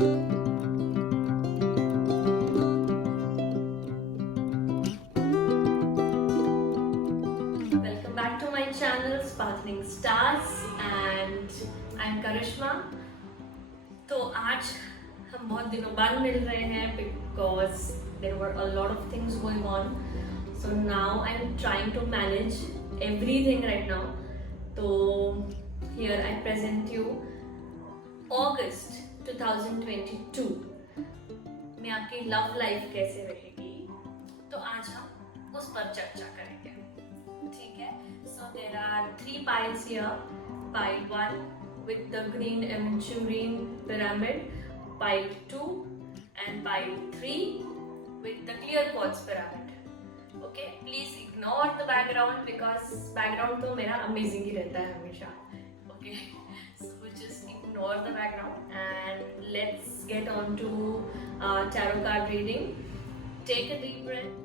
Welcome back to my channel Sparkling Stars and I'm करिश्मा। तो आज हम बहुत दिनों बाद मिल रहे हैं because there were a lot of things going on. So now I'm trying to manage everything right now. तो here I present you August 2022 में आपकी लव लाइफ कैसे रहेगी, तो आज हम उस पर चर्चा करेंगे। ठीक है, so there are 3 piles here. Pile 1 with the green aventurine pyramid, pile 2 and pile 3 with the clear quartz pyramid. Okay, please ignore the background because background तो मेरा amazing ही रहता है हमेशा। Okay, so just ignore the background and let's get on to tarot card reading. Take a deep breath.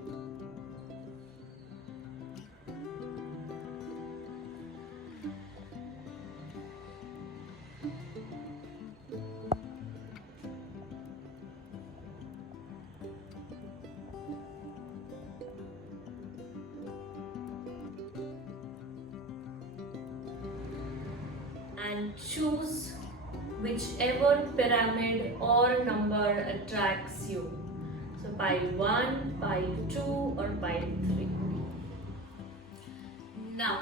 And choose whichever pyramid or number attracts you. So pile 1, pile 2 or pile 3. Now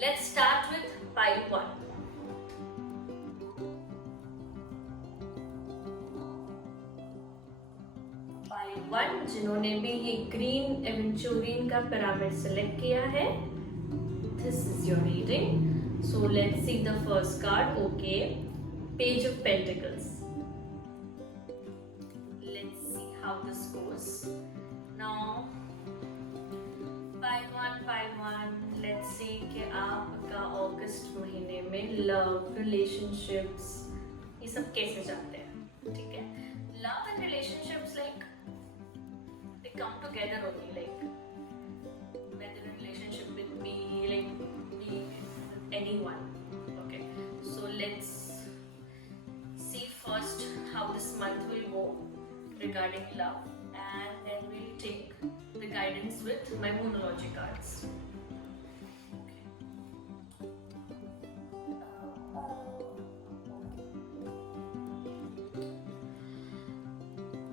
let's start with pile 1. Pile 1 जिन्होंने भी ये green aventurine का pyramid select किया है, this is your reading. So let's see the first card. Okay, Page of Pentacles. Let's see how this goes. Now, pile 1. Let's see कि आपका अगस्त महीने में लव, रिलेशनशिप्स ये सब कैसे जाते हैं। ठीक है, love and relationships like they come together only, like whether in relationship with me, like me, anyone. Okay, so let's see first how this month will go regarding love, and then we'll take the guidance with my Moonology cards.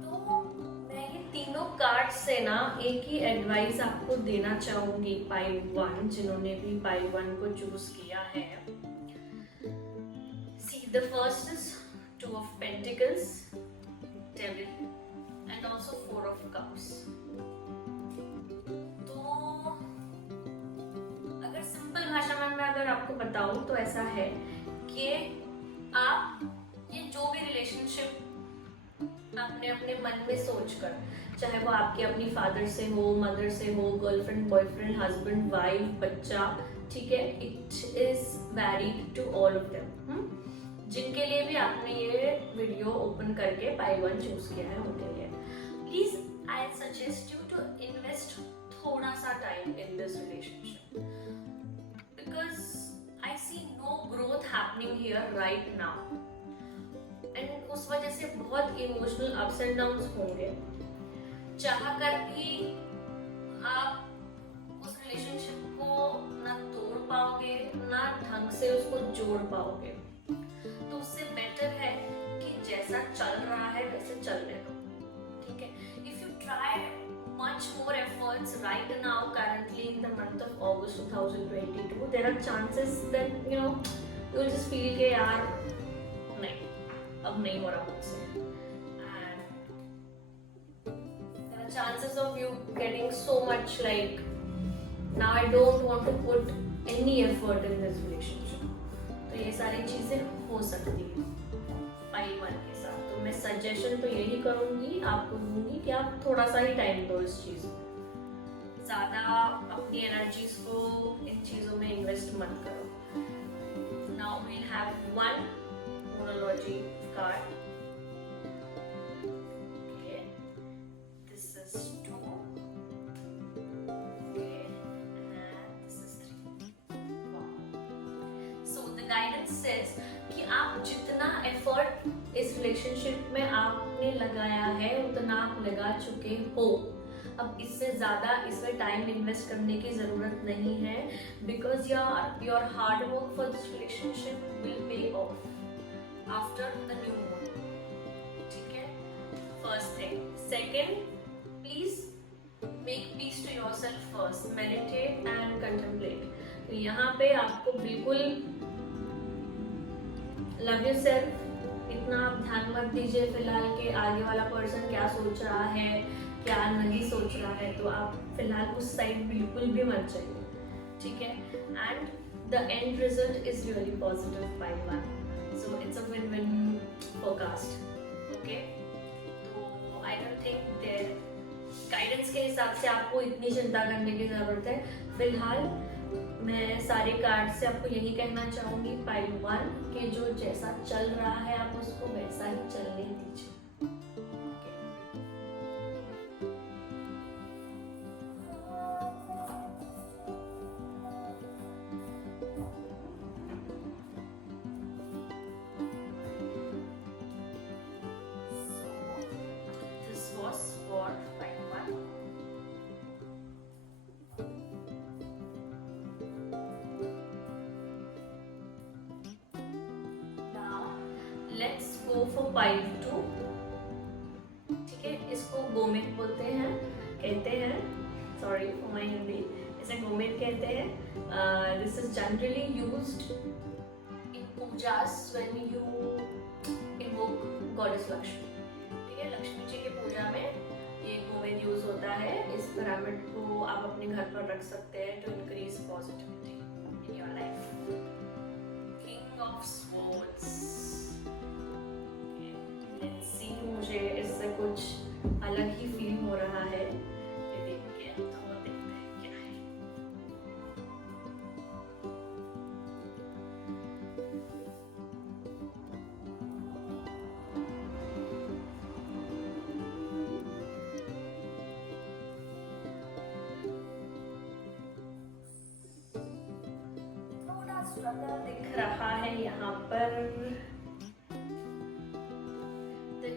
तो मैं ये तीनों card से ना एक ही advice आपको देना चाहूंगी पाइल 1 जिन्होंने भी पाइल 1 को चूज किया है। See, the first is 2 of Pentacles, Devil and also 4 of Cups. तो अगर सिंपल भाषा में मैं अगर आपको बताऊं तो ऐसा है कि आप ये जो भी रिलेशनशिप आपने अपने मन में सोचकर, चाहे वो आपके अपनी फादर से हो, मदर से हो, गर्लफ्रेंड, बॉयफ्रेंड, हस्बैंड, वाइफ, बच्चा, ठीक है, it is varied to all of them. जिनके लिए भी आपने ये वीडियो ओपन करके पाइल 1 चूज किया है उनके लिए please I suggest you to invest थोड़ा सा time in this relationship because I see no growth happening here right now and उस वजह से बहुत इमोशनल अप्स एंड डाउन्स होंगे। चाह कर भी आप उस रिलेशनशिप को ना तोड़ पाओगे ना ढंग से उसको जोड़ पाओगे। तो उससे बेटर है कि जैसा चल रहा है वैसे चलने दो। ठीक है, if you try much more efforts right now currently in the month of August 2022 there are chances that you know you will just feel कि यार नहीं अब नहीं हो रहा मुझसे, and there are chances of you getting so much like now I don't want to put any effort in this relationship. तो ये सारी चीजें हो सकती है पाइल 1 के साथ। तो मैं सजेशन तो यही करूंगी, आपको दूंगी कि आप थोड़ा सा ही टाइम दो इस चीज में, ज्यादा अपनी एनर्जीज को इन चीजों में इन्वेस्ट मत करो। Now we have 1 Moonology card. Okay, this is 2. Okay, and this is 3. Wow. So the guidance says कि आप जितना एफर्ट इस रिलेशनशिप में आपने लगाया है उतना आप लगा चुके हो। अब इससे ज़्यादा इसमें टाइम इन्वेस्ट करने की ज़रूरत नहीं है, because your hard work for this relationship will pay off after the new moon. ठीक है, first thing. Second, please make peace to yourself first, meditate and contemplate. यहाँ पे आपको बिल्कुल लव योरसेल्फ, इतना आप ध्यान मत दीजिए फिलहाल के आगे वाला पर्सन क्या सोच रहा है क्या नहीं सोच रहा है, तो आप फिलहाल उस साइड बिल्कुल भी मत जाइए। ठीक है, and the end result is really positive by one, so it's a win win forecast. Okay, तो I don't think their guidance के हिसाब से आपको इतनी चिंता करने की जरूरत है। फिलहाल मैं सारे कार्ड से आपको यही कहना चाहूंगी, पाइल वन, कि जो जैसा चल रहा है आप उसको वैसा ही चलने दीजिए। This was for pail one. Let's go for pile two. ठीक है, इसको गोमेट बोलते हैं, कहते हैं, सॉरी फॉर माय हिंदी, इसे गोमेट कहते हैं। This is generally used in Pooja's when you invoke goddess Lakshmi. ठीक है, लक्ष्मी जी की पूजा में ये गोमेट यूज होता है। इस पिरामिड को आप अपने घर पर रख सकते हैं to increase positivity in your life. King of swords, मुझे इससे कुछ अलग ही फील हो रहा है ये देख के, तो देखते हैं क्या है। थोड़ा स्ट्रगल दिख रहा है यहाँ पर।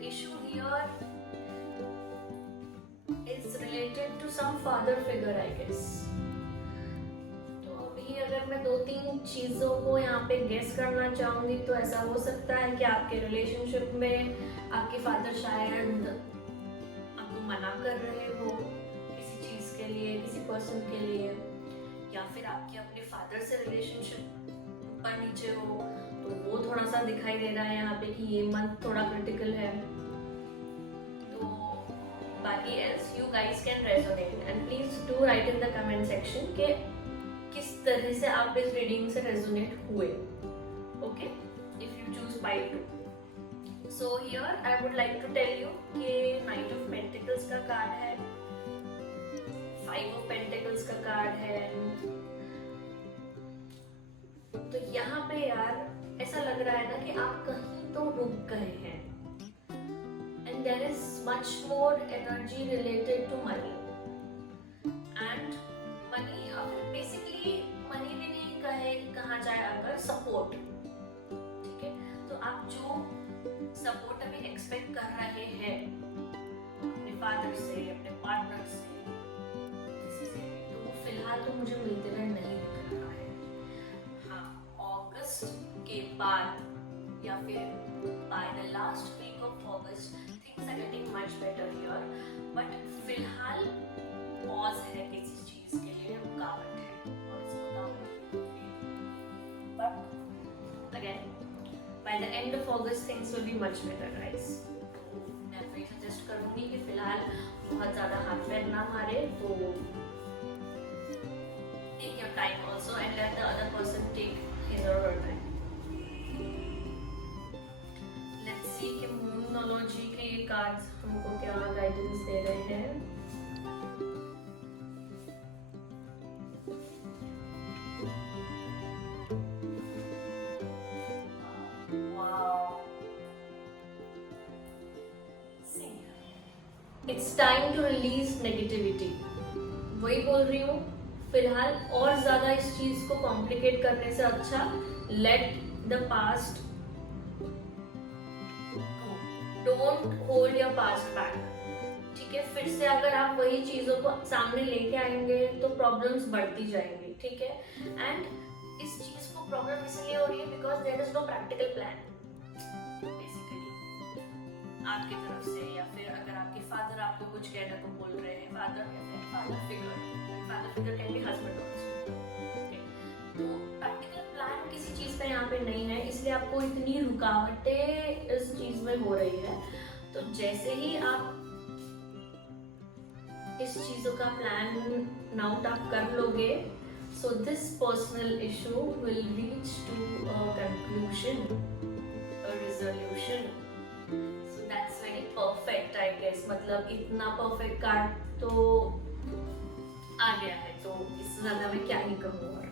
Issue here is related to some father figure, I guess. तो अभी अगर मैं 2-3 चीजों को यहाँ पे गेस करना चाहूंगी तो ऐसा हो सकता है कि आपके रिलेशनशिप में आपके फादर शायद आपको मना कर रहे हो किसी चीज के लिए, किसी पर्सन के लिए, या फिर आपके अपने फादर से रिलेशनशिप ऊपर नीचे हो, तो वो थोड़ा सा दिखाई दे रहा है यहाँ पे कि ये मंथ थोड़ा क्रिटिकल है। बाकी else you guys can resonate and please do write in the comment section कि किस तरह से आप इस रीडिंग से रेजोनेट हुए। Okay, if you choose pile 2. So here I would like to tell you कि Knight of Pentacles का कार्ड है, 5 of Pentacles का कार्ड है। तो यहाँ पे यार ऐसा लग रहा है ना कि आप कहीं तो रुक गए हैं, and there is much more energy related to money and money, basically money भी नहीं कहा जाए अगर सपोर्ट। ठीक है, तो आप जो सपोर्ट अभी एक्सपेक्ट कर रहे हैं अपने फादर से, अपने पार्टनर से, किसी से, तो वो फिलहाल तो मुझे मिलते हुए नहीं दिख रहा है। हाँ, अगस्त के बाद या फिर by the last week of August things are getting much better here, but फिलहाल पॉज है किसी चीज के लिए, रुकावट है और इस रुकावट but again by the end of August things will be much better guys। तो मैं आपको सजेस्ट करूंगी कि फिलहाल बहुत ज्यादा हाथ पैर ना मारे, तो take your time also and let the other person take his or her time। कि मूनोलॉजी के ये कार्ड्स हमको क्या गाइडेंस दे रहे हैं। It's time to release negativity। वही बोल रही हूँ, फिलहाल और ज्यादा इस चीज को कॉम्प्लिकेट करने से अच्छा let the past don't hold your past back, ठीक है। फिर से अगर आप वही चीजों को सामने लेके आएंगे तो प्रॉब्लम्स बढ़ती जाएंगी, ठीक है। एंड इस चीज को प्रॉब्लम इसलिए हो रही है because there is no practical plan basically आपकी तरफ से, या फिर अगर आपके फादर आपको कुछ कहने को बोल रहे हैं, father figure can be husband also, okay. तो प्रैक्टिकल प्लान किसी चीज का यहाँ पे नहीं है, इसलिए आपको इतनी रुकावटें इस चीज में हो रही है। तो जैसे ही आप इस चीजों का प्लान आउट आप कर लोगे, so this personal issue will reach to a conclusion, a resolution. So that's very perfect, I guess. मतलब इतना perfect कार्ड तो आ गया है, तो इससे ज़्यादा मैं क्या ही कहूँ और,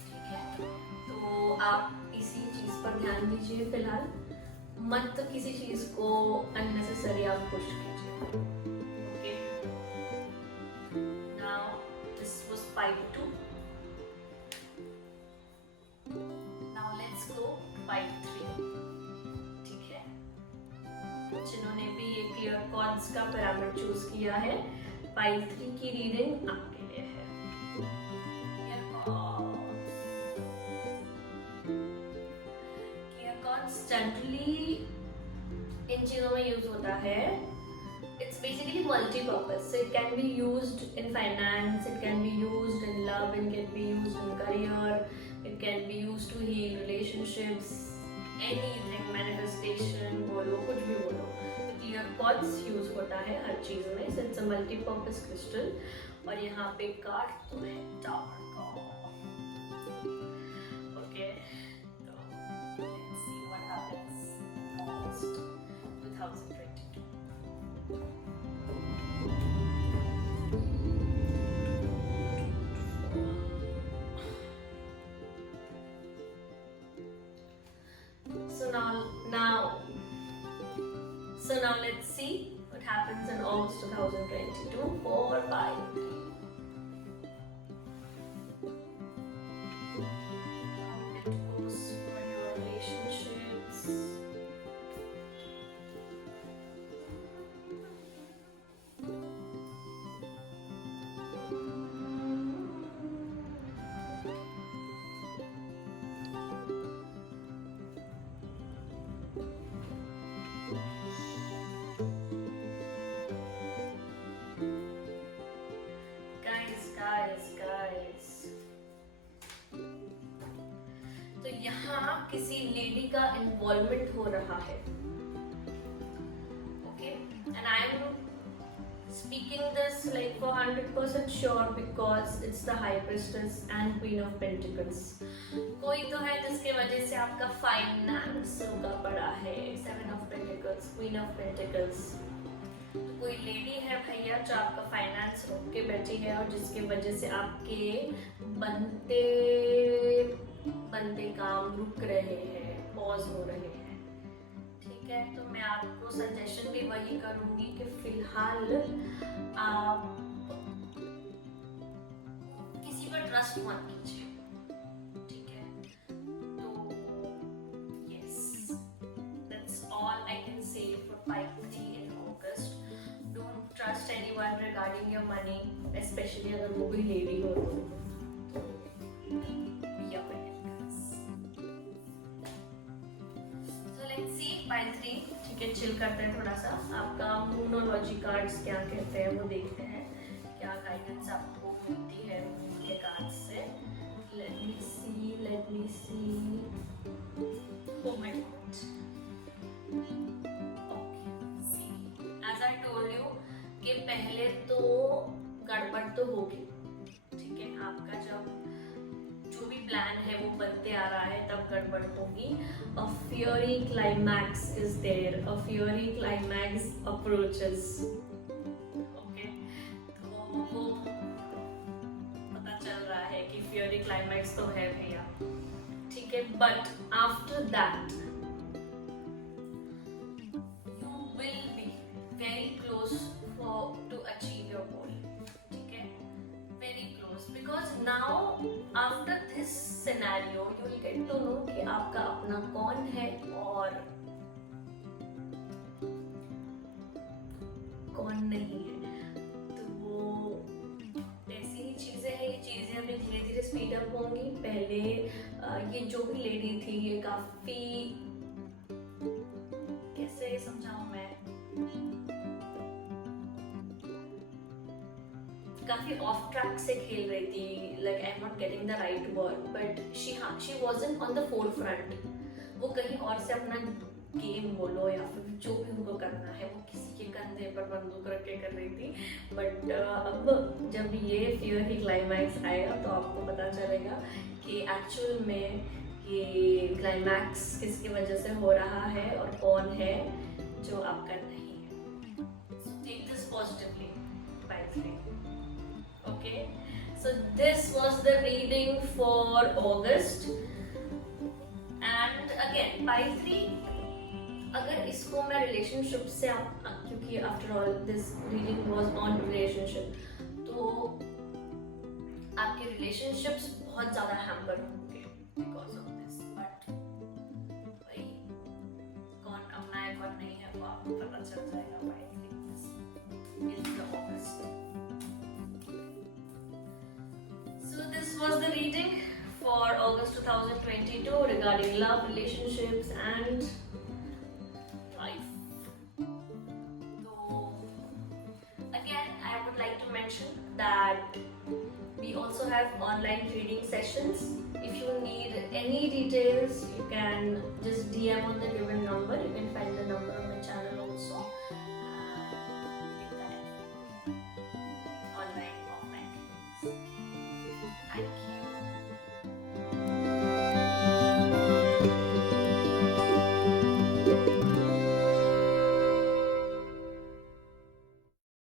ठीक है। तो आप इसी चीज़ पर ध्यान दीजिए फिलहाल, मत किसी चीज़ को unnecessary आप पुश कीजिए, okay. Now this was part 2. Now let's go to part 3, ठीक है। जिन्होंने भी ये क्लियर कॉर्ड्स का पिरामिड चूज किया है, पार्ट 3 की रीडिंग आपके लिए है। क्लियर कॉर्ड्स जनरली इन चीजों में यूज होता है। It's basically multi-purpose. So it can be used in finance, it can be used in love, it can be used in career, it can be used to heal relationships, anything, manifestation, बोलो कुछ भी बोलो, तो clear quartz use होता है हर चीज में। So it's a multi-purpose crystal, और यहाँ पे कार्ड तो है Tower, okay, तो let's see what happens next 2022. So now let's see what happens in August 2022 for part 3. How it goes for your relationships. Guys. तो यहाँ किसी लेडी का इन्वॉल्वमेंट हो रहा है, okay, and I am speaking this like for 100% sure because it's the High Priestess and Queen of Pentacles. कोई तो है जिसके वजह से आपका फाइनेंस रुका पड़ा है, 7 of Pentacles, Queen of Pentacles। तो कोई लेडी है भैया जो आपका फाइनेंस रोक के बैठी है, और जिसके वजह से आपके बनते काम रुक रहे हैं, पॉज हो रहे हैं, ठीक है। तो मैं आपको सजेशन भी वही करूंगी कि फिलहाल आप किसी पर ट्रस्ट मत कीजिए, ठीक है। तो yes, that's all I can say for part 3 in August. Don't trust anyone regarding your money, especially अगर वो भी लेडी हो तो be aware. So let's see part 3, ठीक है। चिल करते हैं थोड़ा सा, आपका मूनोलॉजी कार्ड्स क्या कहते हैं वो देखते हैं, क्या गाइडेंस आपको मिलती है उनके कार्ड्स से। Let me see. Oh my God. As I told you कि पहले तो गड़बड़ तो होगी, ठीक है। आपका जब जो भी प्लान है वो बनते आ रहा है तब गड़बड़ होगी। A fiery climax is there, a fiery climax approaches, okay। तो वो पता चल रहा है कि fiery climax तो है भैया, ठीक है। But after that to achieve your goal, ठीक है, very close, because now after this scenario you will get to know कि आपका अपना कौन है और नहीं है। तो वो ऐसी ही चीज़ें हैं, ये चीज़ें अभी धीरे धीरे स्पीड अप होंगी। पहले ये जो भी लेडी थी ये काफ़ी, कैसे समझाऊं मैं, काफी ऑफ ट्रैक से खेल रही थी। Like I am not getting the right word, but she wasn't on the four front. वो कहीं और से अपना गेम बोलो या फिर जो भी उनको करना है वो किसी के कंधे पर बंदूक रख के कर रही थी। बट अब जब ये फियर ही क्लाइमैक्स आएगा तो आपको पता चलेगा कि एक्चुअल में ये क्लाइमैक्स किसकी वजह से हो रहा है और कौन है जो आपका नहीं है। So take this positively. By 3. Okay, so this was the reading for August, and again by 3, अगर इसको मैं रिलेशनशिप से क्योंकि after all this reading was on relationship, तो आपके रिलेशनशिप्स बहुत ज़्यादा हैम्पर होंगे बिकॉज ऑफ दिस। बट भाई कौन अपना है कौन नहीं है वो आपको पता चल जाएगा bye 3 in the August. So this was the reading for August 2022 regarding love, relationships and life. So again, I would like to mention that we also have online reading sessions. If you need any details, you can just DM on the given number. You can